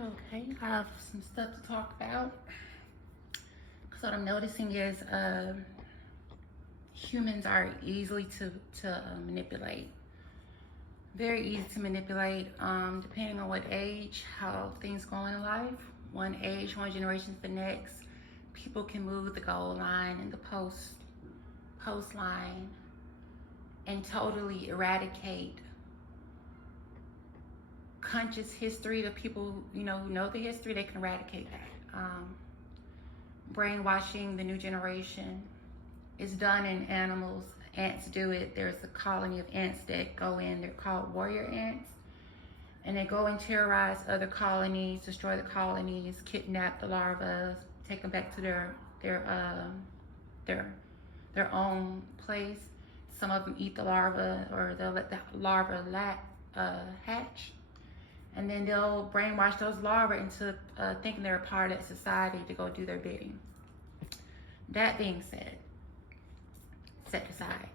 Okay, I have some stuff to talk about. So what I'm noticing is humans are easily to manipulate. Very easy to manipulate, depending on what age, how things go in life. One age, one generation to the next. People can move the goal line and the post line and totally eradicate conscious history. The people who know the history, they can eradicate that. Brainwashing the new generation is done in animals. Ants do it. There's a colony of ants that go in. They're called warrior ants, and they go and terrorize other colonies, destroy the colonies, kidnap the larvae, take them back to their own place. Some of them eat the larva, or they'll let the larva hatch, and then they'll brainwash those larvae into thinking they're a part of society to go do their bidding. That being said, set aside,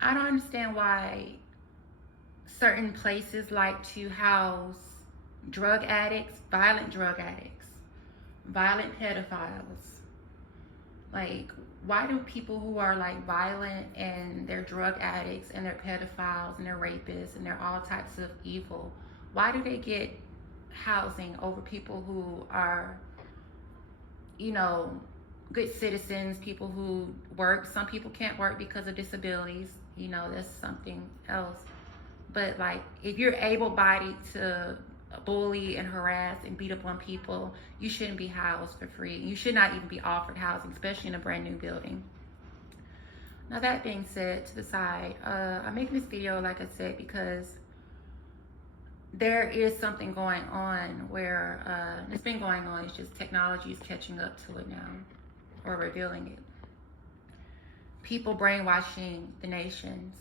I don't understand why certain places like to house drug addicts, violent pedophiles. Like, why do people who are like violent and they're drug addicts and they're pedophiles and they're rapists and they're all types of evil, why do they get housing over people who are, good citizens, people who work? Some people can't work because of disabilities, that's something else. But like, if you're able-bodied to bully and harass and beat up on people, you shouldn't be housed for free. You should not even be offered housing, especially in a brand new building. Now, that being said, to the side, I'm making this video, like I said, because there is something going on where it's been going on. It's just technology is catching up to it now, or revealing it. People brainwashing the nations.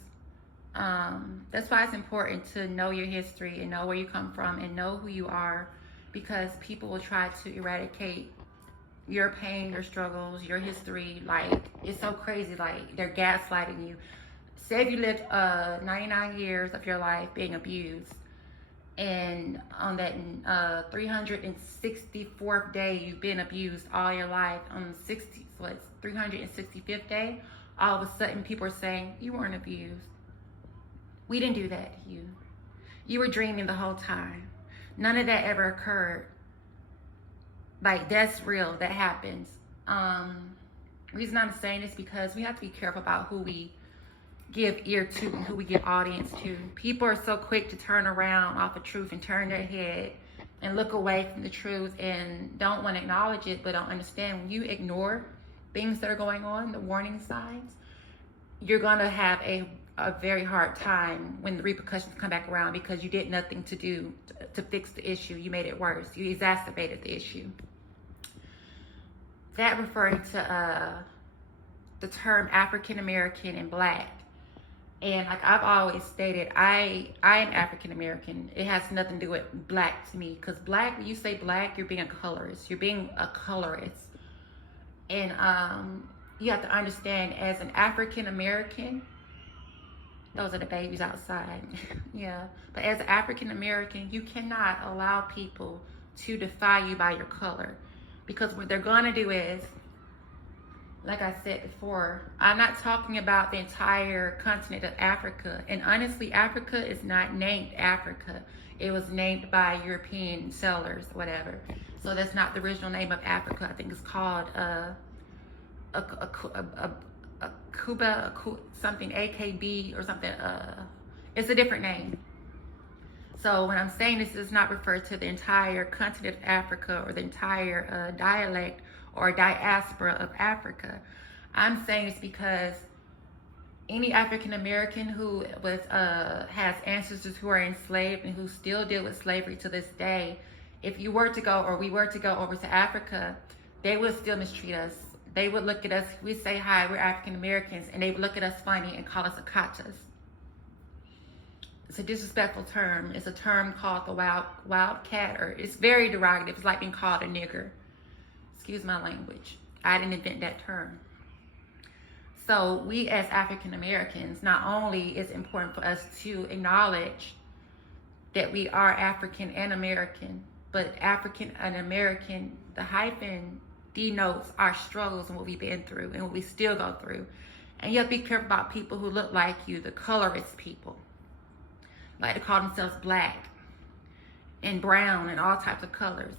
That's why it's important to know your history and know where you come from and know who you are, because people will try to eradicate your pain, your struggles, your history. Like, it's so crazy. Like, they're gaslighting you. Say if you lived 99 years of your life being abused, and on that 364th day you've been abused all your life, on the 365th day, all of a sudden people are saying you weren't abused. We didn't do that to you. You were dreaming the whole time. None of that ever occurred. Like, that's real. That happens. Reason I'm saying this because we have to be careful about who we give ear to and who we give audience to. People are so quick to turn around off of truth and turn their head and look away from the truth and don't want to acknowledge it, but don't understand. When you ignore things that are going on, the warning signs, you're going to have a very hard time when the repercussions come back around, because you did nothing to do to fix the issue. You made it worse. You exacerbated the issue. That referring to the term African American and Black. And like I've always stated, I am African American. It has nothing to do with Black to me, because Black, when you say Black, you're being a colorist. You're being a colorist. And you have to understand, as an African American, those are the babies outside. Yeah. But as an African American, you cannot allow people to defy you by your color, because what they're going to do is, like I said before, I'm not talking about the entire continent of Africa. And honestly, Africa is not named Africa. It was named by European settlers, whatever. So that's not the original name of Africa. I think it's called Cuba, something, AKB or something. It's a different name. So when I'm saying this, does not refer to the entire continent of Africa or the entire dialect or diaspora of Africa. I'm saying this because any African American who has ancestors who are enslaved and who still deal with slavery to this day, if you were to go, or we were to go over to Africa, they would still mistreat us. They would look at us, we say hi, we're African Americans, and they would look at us funny and call us akatas. It's a disrespectful term. It's a term called the wildcat, or it's very derogative. It's like being called a nigger. Excuse my language. I didn't invent that term. So we as African Americans, not only is it important for us to acknowledge that we are African and American, But African and American, the hyphen denotes our struggles and what we've been through and what we still go through. And you have to be careful about people who look like you, the colorist people. Like to call themselves black and brown and all types of colors.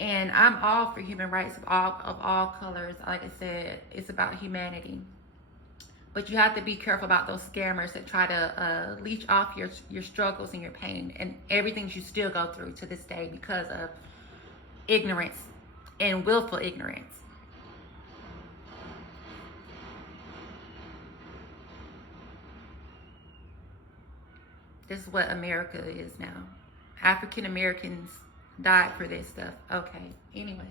And I'm all for human rights of all colors. Like I said, it's about humanity. But you have to be careful about those scammers that try to leech off your struggles and your pain and everything you still go through to this day because of ignorance and willful ignorance. This is what America is now. African Americans died for this stuff. Okay, anyways.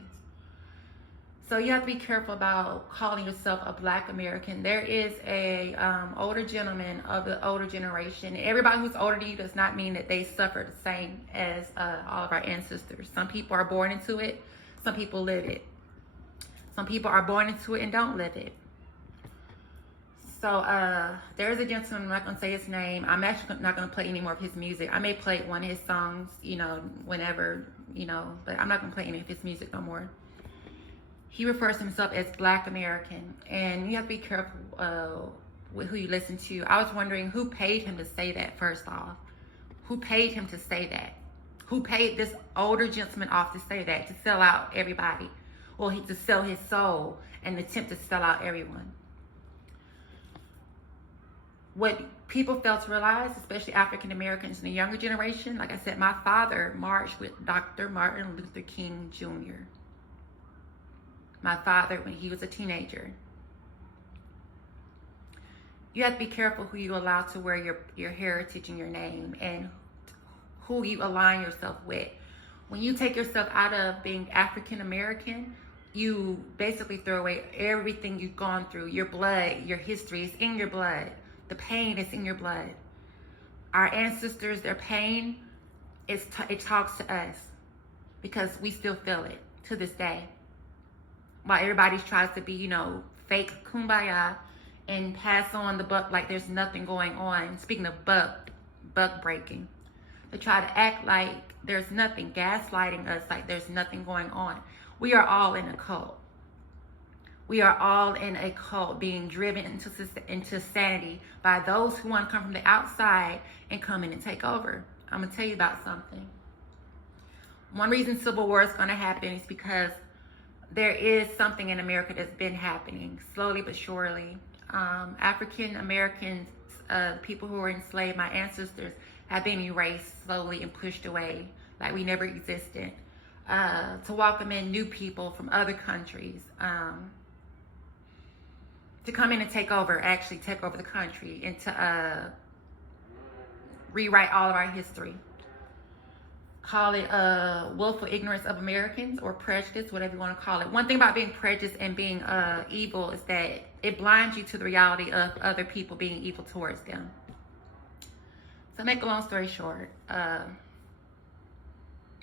So you have to be careful about calling yourself a black American. There is a older gentleman of the older generation. Everybody who's older than you does not mean that they suffer the same as all of our ancestors. Some people are born into it. Some people live it. Some people are born into it and don't live it. So there's a gentleman, I'm not going to say his name. I'm actually not going to play any more of his music. I may play one of his songs, whenever, but I'm not going to play any of his music no more. He refers to himself as Black American, and you have to be careful with who you listen to. I was wondering who paid him to say that, first off. Who paid him to say that? Who paid this older gentleman off to say that, to sell out everybody? Well, to sell his soul and attempt to sell out everyone. What people fail to realize, especially African Americans in the younger generation, like I said, my father marched with Dr. Martin Luther King Jr. My father, when he was a teenager. You have to be careful who you allow to wear your heritage and your name and who you align yourself with. When you take yourself out of being African American, you basically throw away everything you've gone through. Your blood, your history is in your blood. The pain is in your blood. Our ancestors, their pain, it talks to us because we still feel it to this day. While everybody tries to be, fake kumbaya and pass on the buck like there's nothing going on. Speaking of buck breaking, they try to act like there's nothing, gaslighting us like there's nothing going on. We are all in a cult. We are all in a cult being driven into sanity by those who want to come from the outside and come in and take over. I'm going to tell you about something. One reason civil war is going to happen is because there is something in America that's been happening slowly but surely. African Americans, people who were enslaved, my ancestors, have been erased slowly and pushed away like we never existed. To welcome in new people from other countries, to come in and take over the country and to rewrite all of our history. Call it willful ignorance of Americans or prejudice, whatever you want to call it. One thing about being prejudiced and being evil is that it blinds you to the reality of other people being evil towards them. So make a long story short,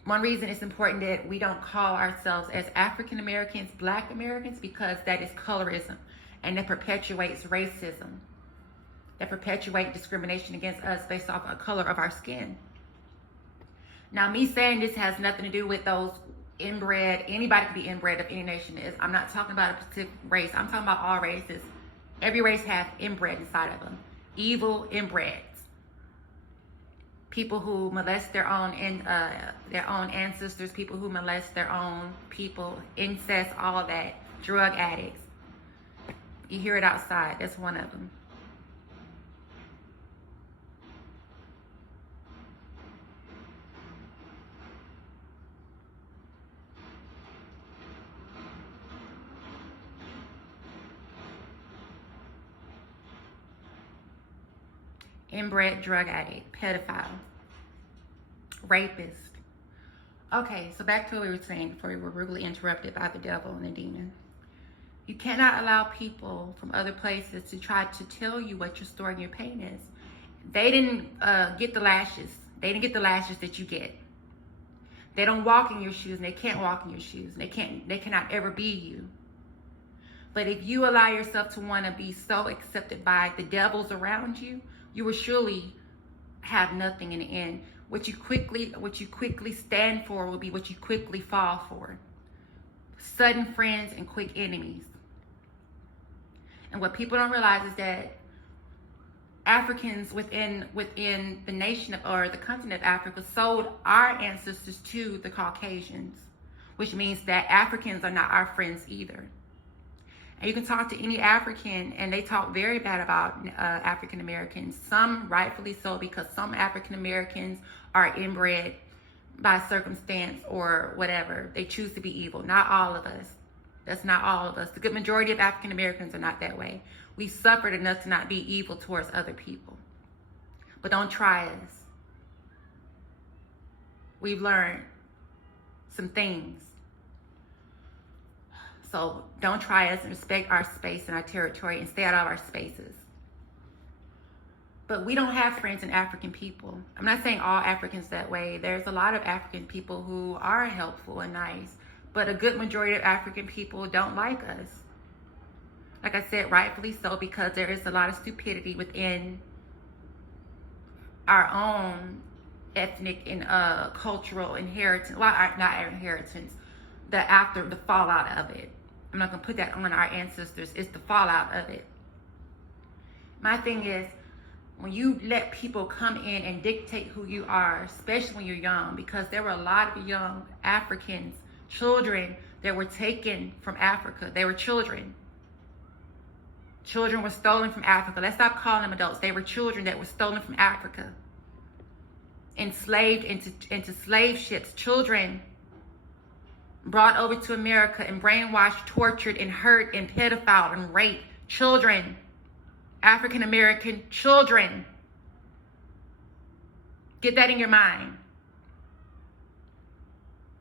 one reason it's important that we don't call ourselves as African Americans, Black Americans, because that is colorism and that perpetuates racism, that perpetuates discrimination against us based off the color of our skin. Now, me saying this has nothing to do with those inbred. Anybody can be inbred of any nation is. I'm not talking about a specific race. I'm talking about all races. Every race has inbred inside of them. Evil inbreds. People who molest their own ancestors. People who molest their own people. Incest, all that. Drug addicts. You hear it outside. That's one of them. Inbred drug addict, pedophile, rapist. Okay, so back to what we were saying before we were rudely interrupted by the devil and the demon. You cannot allow people from other places to try to tell you what your story and your pain is. They didn't get the lashes. They didn't get the lashes that you get. They don't walk in your shoes, and they can't walk in your shoes. They cannot ever be you. But if you allow yourself to want to be so accepted by the devils around you, you will surely have nothing in the end. What you quickly stand for will be what you quickly fall for. Sudden friends and quick enemies. And what people don't realize is that Africans within the nation or the continent of Africa sold our ancestors to the Caucasians, which means that Africans are not our friends either. And you can talk to any African and they talk very bad about African Americans. Some rightfully so, because some African Americans are inbred by circumstance or whatever. They choose to be evil. Not all of us. That's not all of us. The good majority of African Americans are not that way. We suffered enough to not be evil towards other people. But don't try us. We've learned some things. So don't try us, and respect our space and our territory and stay out of our spaces. But we don't have friends in African people. I'm not saying all Africans that way. There's a lot of African people who are helpful and nice, but a good majority of African people don't like us. Like I said, rightfully so, because there is a lot of stupidity within our own ethnic and cultural inheritance. Well, not our inheritance, the fallout of it. I'm not going to put that on our ancestors. It's the fallout of it. My thing is, when you let people come in and dictate who you are, especially when you're young, because there were a lot of young Africans, children that were taken from Africa. They were children. Children were stolen from Africa. Let's stop calling them adults. They were children that were stolen from Africa. Enslaved into slave ships. Children brought over to America and brainwashed, tortured, and hurt, and pedophiled, and raped. Children. African American children. Get that in your mind.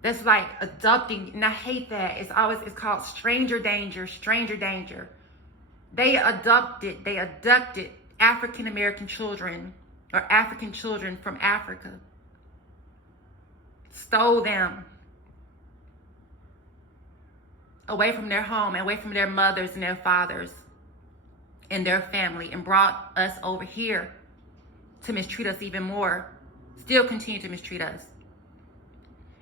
That's like adopting, and I hate that. It's called stranger danger, stranger danger. They abducted African American children or African children from Africa. Stole them away from their home, away from their mothers and their fathers and their family, and brought us over here to mistreat us even more. Still continue to mistreat us.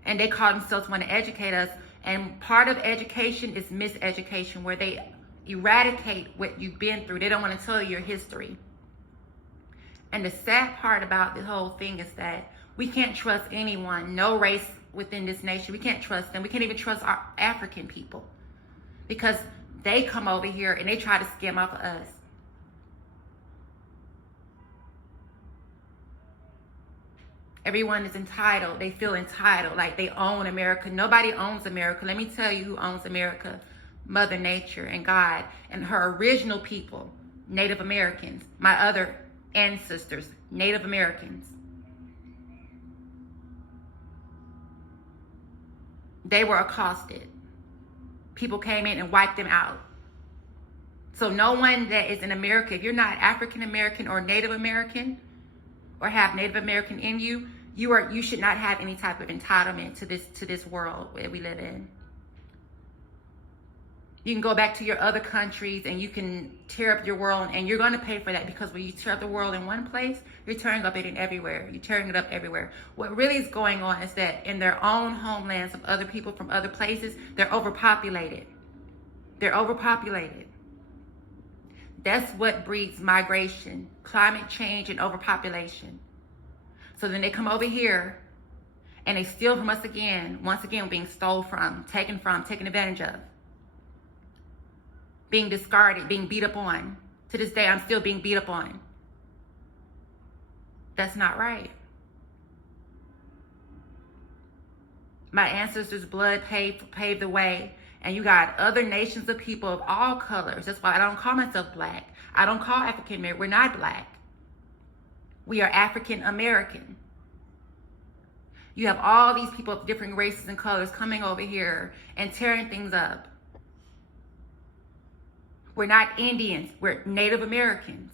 And they call themselves want to educate us. And part of education is miseducation, where they eradicate what you've been through. They don't want to tell you your history. And the sad part about the whole thing is that we can't trust anyone, no race within this nation. We can't trust them. We can't even trust our African people, because they come over here and they try to skim off of us. Everyone is entitled. They feel entitled, like they own America. Nobody owns America. Let me tell you who owns America. Mother Nature and God and her original people, Native Americans. My other ancestors, Native Americans. They were accosted. People came in and wiped them out. So no one that is in America, if you're not African American or Native American or have Native American in you, you should not have any type of entitlement to this world that we live in. You can go back to your other countries and you can tear up your world, and you're going to pay for that, because when you tear up the world in one place, you're tearing up it in everywhere. You're tearing it up everywhere. What really is going on is that in their own homelands of other people from other places, they're overpopulated. They're overpopulated. That's what breeds migration, climate change, and overpopulation. So then they come over here and they steal from us again. Once again, being stole from, taken advantage of. Being discarded, being beat up on. To this day, I'm still being beat up on. That's not right. My ancestors' blood paved the way. And you got other nations of people of all colors. That's why I don't call myself black. I don't call African American. We're not black. We are African American. You have all these people of different races and colors coming over here and tearing things up. We're not Indians. We're Native Americans.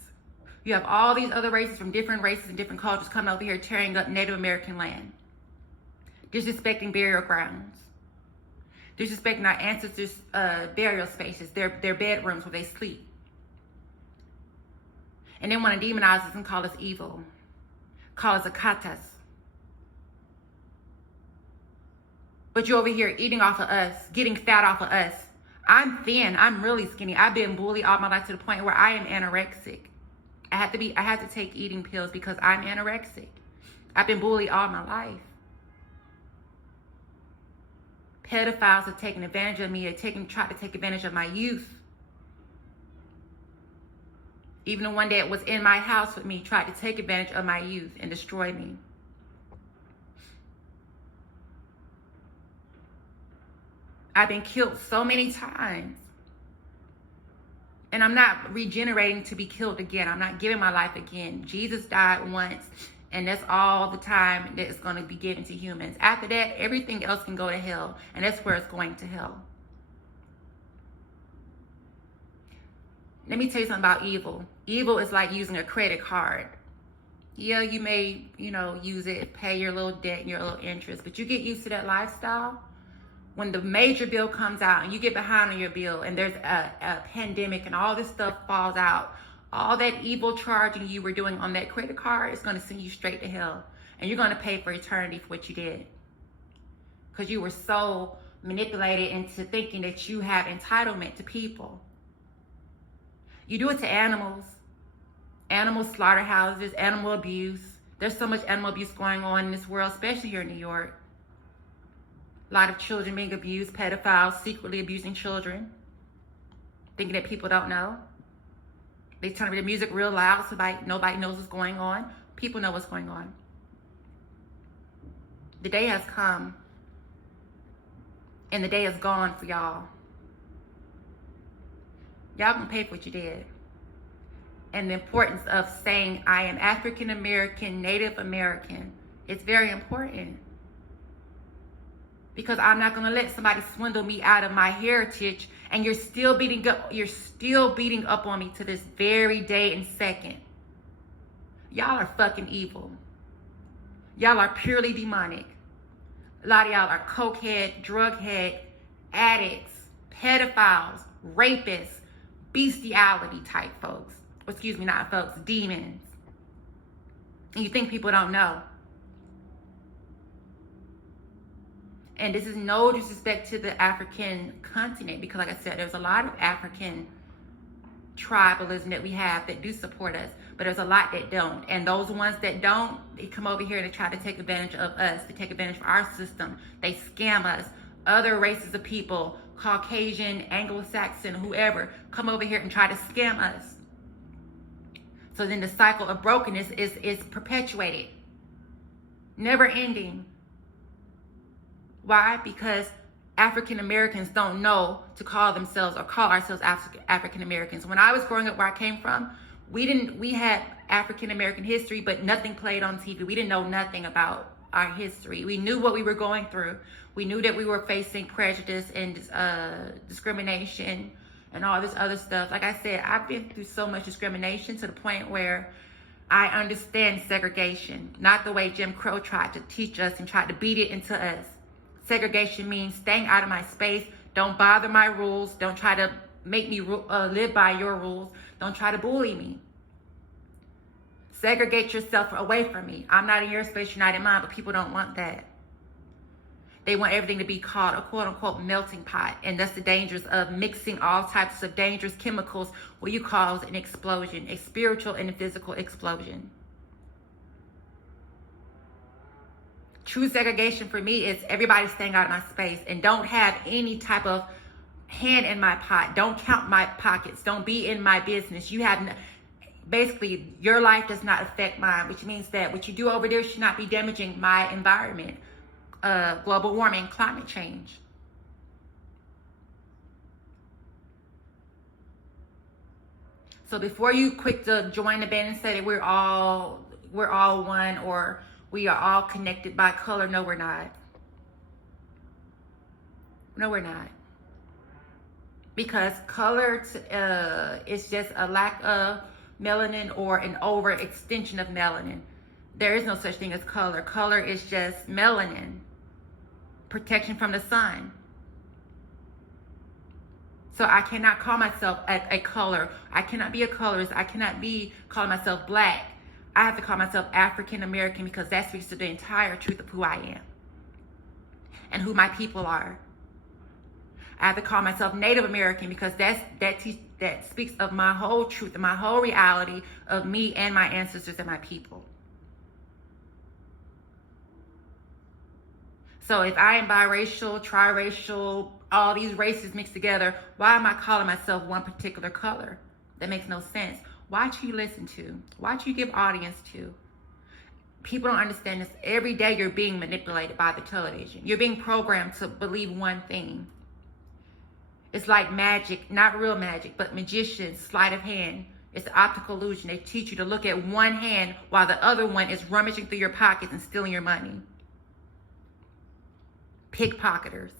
You have all these other races from different races and different cultures coming over here tearing up Native American land. Disrespecting burial grounds. Disrespecting our ancestors' burial spaces, their bedrooms where they sleep. And then want to demonize us and call us evil. Call us akatas. But you're over here eating off of us, getting fat off of us. I'm thin. I'm really skinny. I've been bullied all my life to the point where I am anorexic. I had to take eating pills because I'm anorexic. I've been bullied all my life. Pedophiles have taken advantage of me. Tried to take advantage of my youth. Even the one that was in my house with me tried to take advantage of my youth and destroy me. I've been killed so many times. And I'm not regenerating to be killed again. I'm not giving my life again. Jesus died once, and that's all the time that it's going to be given to humans. After that, everything else can go to hell, and that's where it's going to hell. Let me tell you something about evil. Evil is like using a credit card. Yeah, you may, use it, pay your little debt and your little interest, but you get used to that lifestyle. When the major bill comes out and you get behind on your bill and there's a pandemic and all this stuff falls out, all that evil charging you were doing on that credit card is going to send you straight to hell. And you're going to pay for eternity for what you did. Because you were so manipulated into thinking that you have entitlement to people. You do it to animals. Animal slaughterhouses, animal abuse. There's so much animal abuse going on in this world, especially here in New York. A lot of children being abused, pedophiles secretly abusing children, thinking that people don't know. They turn up the music real loud so nobody knows what's going on. People know what's going on. The day has come, and the day is gone for y'all. Y'all gonna pay for what you did. And the importance of saying, I am African American, Native American. It's very important. Because I'm not going to let somebody swindle me out of my heritage, and you're still beating up on me to this very day and second. Y'all are fucking evil. Y'all are purely demonic. A lot of y'all are cokehead, drughead, addicts, pedophiles, rapists, bestiality type folks. Excuse me, not folks, demons. And you think people don't know. And this is no disrespect to the African continent, because like I said, there's a lot of African tribalism that we have that do support us, but there's a lot that don't. And those ones that don't, they come over here and try to take advantage of us, to take advantage of our system. They scam us. Other races of people, Caucasian, Anglo-Saxon, whoever, come over here and try to scam us. So then the cycle of brokenness is perpetuated, never ending. Why? Because African Americans don't know to call themselves or call ourselves African Americans. When I was growing up where I came from, we had African American history, but nothing played on TV. We didn't know nothing about our history. We knew what we were going through. We knew that we were facing prejudice and discrimination and all this other stuff. Like I said, I've been through so much discrimination to the point where I understand segregation, not the way Jim Crow tried to teach us and tried to beat it into us. Segregation means staying out of my space. Don't bother my rules. Don't try to make me live by your rules. Don't try to bully me. Segregate yourself away from me. I'm not in your space, you're not in mine, but people don't want that. They want everything to be called a quote-unquote melting pot. And that's the dangers of mixing all types of dangerous chemicals where you cause an explosion, a spiritual and a physical explosion. True segregation for me is everybody staying out of my space and don't have any type of hand in my pot. Don't count my pockets. Don't be in my business. You have, basically, your life does not affect mine, which means that what you do over there should not be damaging my environment. Global warming, climate change. So before you quick to join the band and say that we're all one or we are all connected by color, no, we're not. No, we're not. Because color is just a lack of melanin or an overextension of melanin. There is no such thing as color. Color is just melanin. Protection from the sun. So I cannot call myself a color. I cannot be a colorist. I cannot be calling myself black. I have to call myself African American because that speaks to the entire truth of who I am. and who my people are. I have to call myself Native American because that speaks of my whole truth and my whole reality of me and my ancestors and my people. So if I am biracial, triracial, all these races mixed together, why am I calling myself one particular color? That makes no sense. Watch who you listen to. Watch who you give audience to. People don't understand this. Every day you're being manipulated by the television. You're being programmed to believe one thing. It's like magic, not real magic, but magicians, sleight of hand. It's an optical illusion. They teach you to look at one hand while the other one is rummaging through your pockets and stealing your money. Pickpocketers.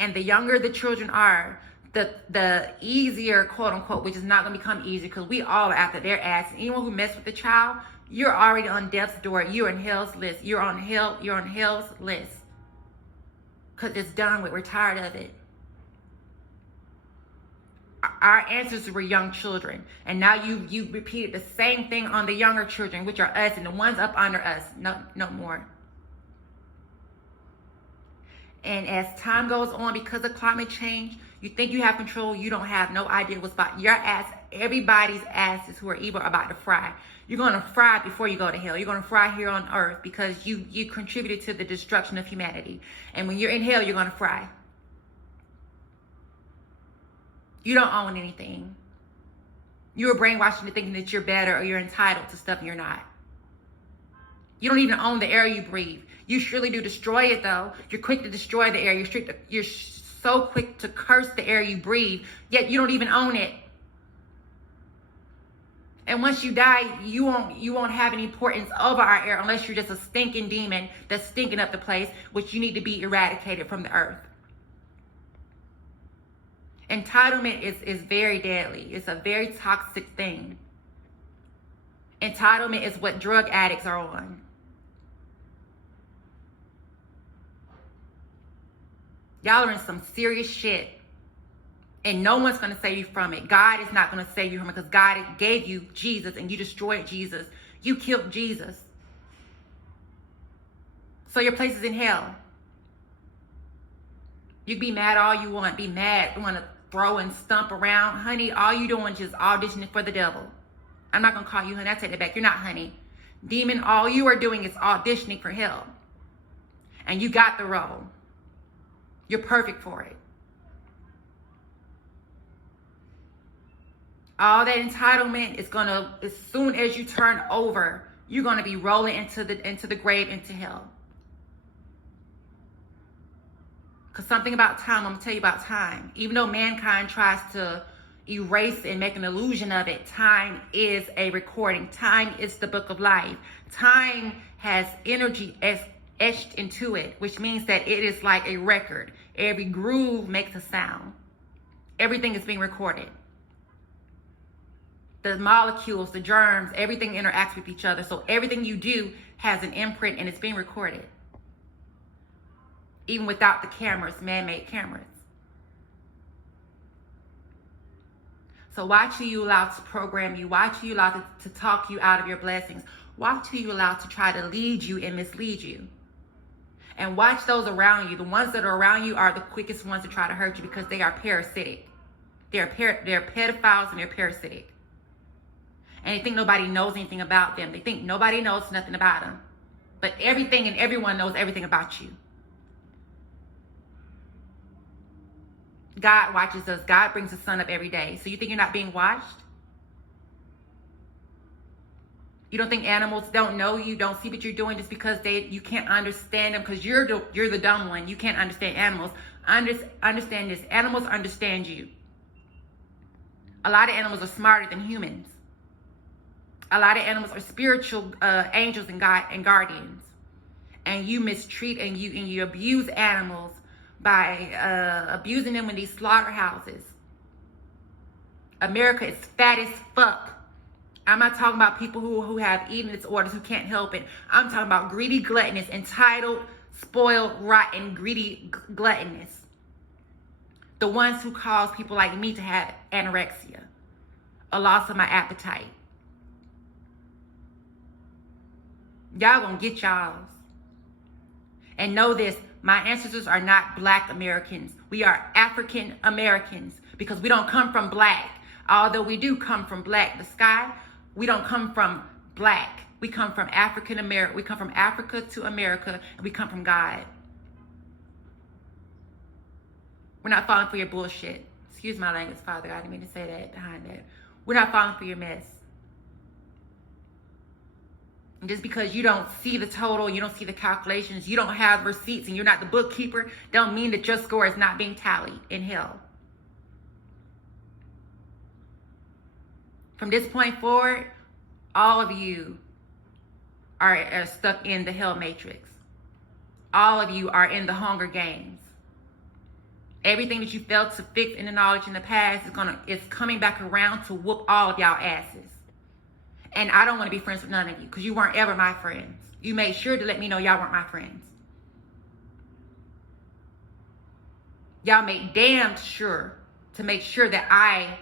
And the younger the children are, the easier, quote unquote, which is not going to become easier because we all are after their ass. Anyone who messed with the child, you're already on death's door. You're in hell's list. You're on hell's list. Because it's done with. We're tired of it. Our ancestors were young children. And now you repeated the same thing on the younger children, which are us and the ones up under us. No more. And as time goes on, because of climate change, you think you have control. You don't have no idea what's about your ass. Everybody's asses who are evil are about to fry. You're going to fry before you go to hell. You're going to fry here on earth because you contributed to the destruction of humanity. And when you're in hell, you're going to fry. You don't own anything. You were brainwashed into thinking that you're better or you're entitled to stuff and you're not. You don't even own the air you breathe. You surely do destroy it though. You're quick to destroy the air. You're so quick to curse the air you breathe, yet you don't even own it. And once you die, you won't have any importance over our air unless you're just a stinking demon that's stinking up the place, which you need to be eradicated from the earth. Entitlement is very deadly. It's a very toxic thing. Entitlement is what drug addicts are on. Y'all are in some serious shit. And no one's going to save you from it. God is not going to save you from it because God gave you Jesus and you destroyed Jesus. You killed Jesus. So your place is in hell. You can be mad all you want. Be mad. You want to throw and stomp around. Honey, all you doing is just auditioning for the devil. I'm not going to call you honey. I take that back. You're not honey. Demon, all you are doing is auditioning for hell. And you got the role. You're perfect for it. All that entitlement is gonna, as soon as you turn over, you're gonna be rolling into the grave, into hell. Because something about time, I'm gonna tell you about time. Even though mankind tries to erase and make an illusion of it, time is a recording. Time is the book of life. Time has energy etched into it, which means that it is like a record. Every groove makes a sound. Everything is being recorded. The molecules, the germs, everything interacts with each other. So everything you do has an imprint and it's being recorded. Even without the cameras, man-made cameras. So watch who you allow to program you. Watch who you allow to talk you out of your blessings. Watch who you allow to try to lead you and mislead you. And watch those around you. The ones that are around you are the quickest ones to try to hurt you because they are parasitic. They're pedophiles and they're parasitic. And they think nobody knows anything about them. They think nobody knows nothing about them. But everything and everyone knows everything about you. God watches us. God brings the sun up every day. So you think you're not being watched? You don't think animals don't know you, don't see what you're doing just because you can't understand them because you're the dumb one. You can't understand animals. Understand this. Animals understand you. A lot of animals are smarter than humans. A lot of animals are spiritual angels and guardians. And you mistreat and you abuse animals by abusing them in these slaughterhouses. America is fat as fuck. I'm not talking about people who have eating disorders who can't help it. I'm talking about greedy, gluttonous, entitled, spoiled, rotten, greedy, gluttonous. The ones who cause people like me to have anorexia, a loss of my appetite. Y'all gonna get y'all's. And know this, my ancestors are not Black Americans. We are African Americans because we don't come from black. Although we do come from black, the sky, we don't come from black. We come from African America. We come from Africa to America, and we come from God. We're not falling for your bullshit. Excuse my language, Father. I didn't mean to say that behind that. We're not falling for your mess. And just because you don't see the total, you don't see the calculations, you don't have receipts, and you're not the bookkeeper, don't mean that your score is not being tallied in hell. From this point forward, all of you are stuck in the hell matrix. All of you are in the Hunger Games. Everything that you failed to fix in the knowledge in the past is coming back around to whoop all of y'all asses. And I don't want to be friends with none of you because you weren't ever my friends. You made sure to let me know y'all weren't my friends. Y'all made damn sure to make sure that I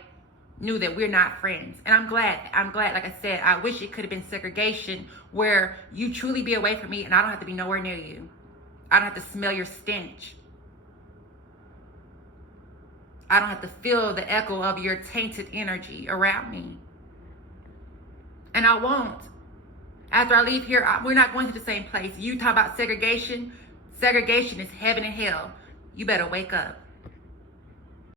knew that we're not friends. And I'm glad, like I said, I wish it could have been segregation where you truly be away from me and I don't have to be nowhere near you. I don't have to smell your stench. I don't have to feel the echo of your tainted energy around me. And I won't. After I leave here, we're not going to the same place. You talk about segregation. Segregation is heaven and hell. You better wake up.